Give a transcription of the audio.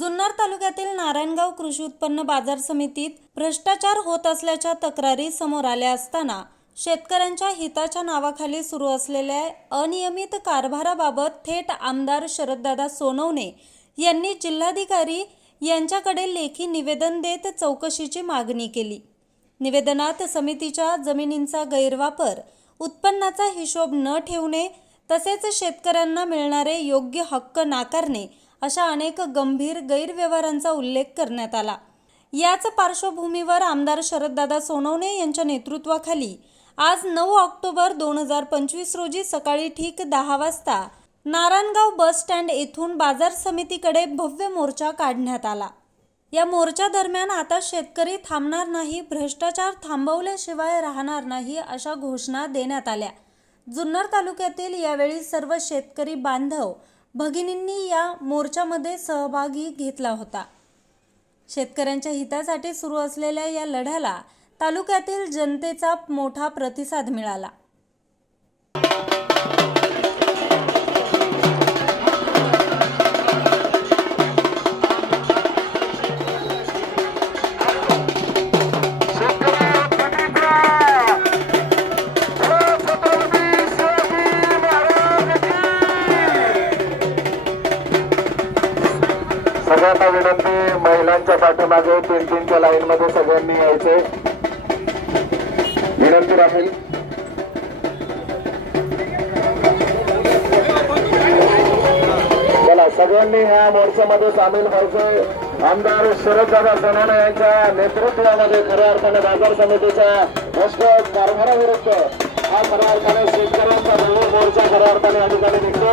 जुन्नर तालुक्यातील नारायणगाव कृषी उत्पन्न बाजार समितीत भ्रष्टाचार होत असल्याच्या तक्रारी समोर आल्या असताना शेतकऱ्यांच्या हिताच्या नावाखाली सुरू असलेल्या अनियमित कारभाराबाबत थेट आमदार शरददादा सोनवणे यांनी जिल्हाधिकारी यांच्याकडे लेखी निवेदन देत चौकशीची मागणी केली. निवेदनात समितीच्या जमिनींचा गैरवापर उत्पन्नाचा हिशोब न ठेवणे तसेच शेतकऱ्यांना मिळणारे योग्य हक्क नाकारणे अशा अनेक गंभीर गैरव्यवहारांचा उल्लेख करण्यात आला. याच पार्श्वभूमीवर आमदार शरददादा सोनवणे यांच्या नेतृत्वाखाली आज नऊ ऑक्टोबर दोन हजार पंचवीस रोजी सकाळी ठीक दहा वाजता नारायणगाव बस स्टँड येथून बाजार समितीकडे भव्य मोर्चा काढण्यात आला. या मोर्चा दरम्यान आता शेतकरी थांबणार नाही भ्रष्टाचार थांबवल्याशिवाय राहणार नाही अशा घोषणा देण्यात आल्या. जुन्नर तालुक्यातील यावेळी सर्व शेतकरी बांधव भगिनींनी या मोर्चामध्ये सहभागी घेतला होता. शेतकऱ्यांच्या हितासाठी सुरू असलेल्या या लढ्याला तालुक्यातील जनतेचा मोठा प्रतिसाद मिळाला. सगळ्यांना विनंती महिलांच्या पाठीमागे तीन तीनच्या लाईन मध्ये सगळ्यांनी यायचे. विनंती राहील. चला सगळ्यांनी ह्या मोर्चामध्ये सामील व्हायचे आमदार शरददादा सोनवणे यांच्या नेतृत्वामध्ये खऱ्या अर्थाने बाजार समितीच्या भ्रष्ट कारभाराविरुद्ध हा खऱ्या अर्थाने शेतकऱ्यांचा मोर्चा खऱ्या अर्थाने या ठिकाणी निघतो